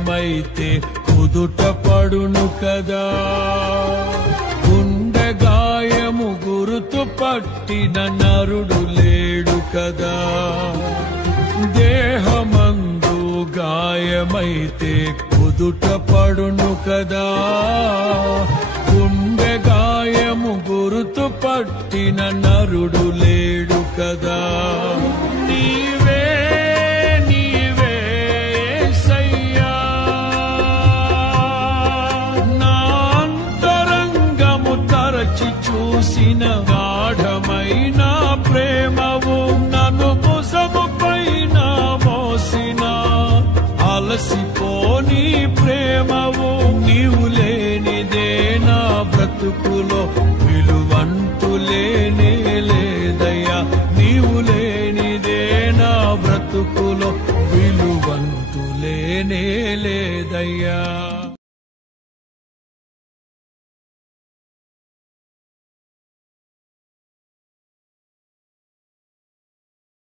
గాయమైతే కుదుట పడును కదా. గుండె గాయము గురుతు పట్టిన నరుడు లేడు కదా. దేహమందు గాయమైతే కుదుట పడును కదా. గుండె గాయము గురుతు పట్టిన నరుడు లేడు కదా. నీవే నీవే యేసయ్యా, నా అంతరంగము తరచి చూసిన గాఢమైన ప్రేమవు, నన్ను భుజము పైన మోసిన అలసిపోని ప్రేమవు. నీవు లేనిదే నా బ్రతుకులో విలువంటూ లేనే లేదయ్యా. నీవు లేనిదే నా బ్రతుకులో విలువంటూ లేనే లేదయ్యా.